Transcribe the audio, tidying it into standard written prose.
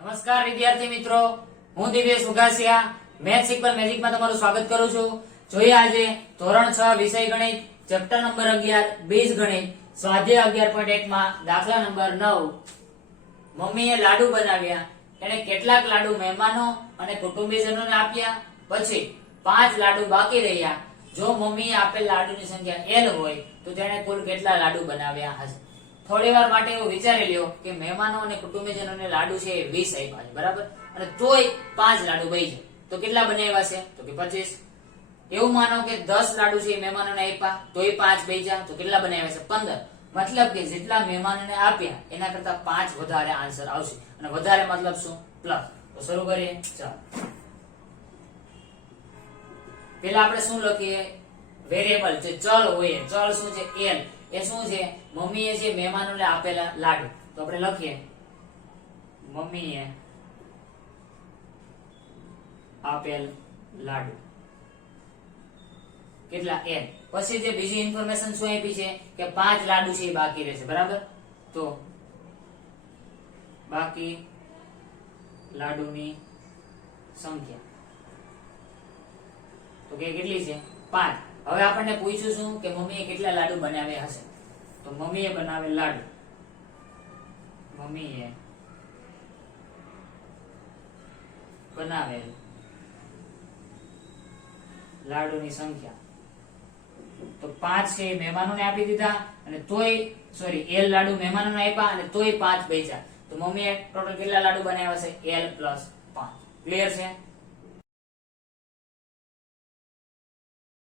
નમસ્કાર વિદ્યાર્થી મિત્રો, હું દિવ્યેશ ઉગાસિયા મેથ્સ ઇક્વલ મેજિકમાં તમારું સ્વાગત કરું છું. જોઈએ આજે ધોરણ 6 વિષય ગણિત ચેપ્ટર નંબર 11 બીજ ગણિત સ્વાધ્યાય 11.1 માં દાખલા નંબર 9. મમ્મીએ લાડુ બનાવ્યા. એણે કેટલાક લાડુ મહેમાનો અને કુટુંબીજનોને આપ્યા. પછી 5 લાડુ બાકી રહ્યા. જો મમ્મીએ આપેલ લાડુની સંખ્યા L હોય તો તેણે કુલ કેટલા લાડુ બનાવ્યા હશે? થોડી વાર માટે એવું વિચારી લ્યો કે મહેમાનો અને કુટુંબીજનોને લાડુ છે એ 20 આપ્યા છે, બરાબર, અને તોય 5 લાડુ બચી છે, તો કેટલા બનાવ્યા છે? તો કે 25. એવું માનો કે 10 લાડુ છે એ મહેમાનોને આપ્યા તોય 5 બચ્યા, તો કેટલા બનાવ્યા છે? 15. મતલબ કે જેટલા મહેમાનોને આપ્યા એના કરતા 5 વધારે આન્સર આવશે, અને વધારે મતલબ શું? પ્લસ. તો શરૂ કરીએ. ચાલો પેલા આપણે શું લખીએ? વેરિયેબલ જે ચલ હોય, ચલ શું છે? L. એ શું છે? મમ્મીએ જે મહેમાનોને આપેલા લાડુ. તો આપણે લખીએ મમ્મીએ આપેલ લાડુ કેટલા? L. પછી જે બીજી ઇન્ફોર્મેશન શું આપી છે કે 5 લાડુ છે એ બાકી રહેશે, બરાબર. તો બાકી લાડુની સંખ્યા તો કે કેટલી છે? 5. હવે આપણને પૂછ્યું શું કે મમ્મીએ કેટલા લાડુ બનાવ્યા હશે? તો મમ્મીએ બનાવેલ લાડુ, મમ્મીએ બનાવેલ લાડુની સંખ્યા તો 5 છે મહેમાનોને આપી દીધા, અને તોય L લાડુ મહેમાનોને આપ્યા અને તોય 5 બચ્યા. તો મમ્મીએ ટોટલ કેટલા લાડુ બનાવ્યા છે? L + 5. ક્લિયર છે?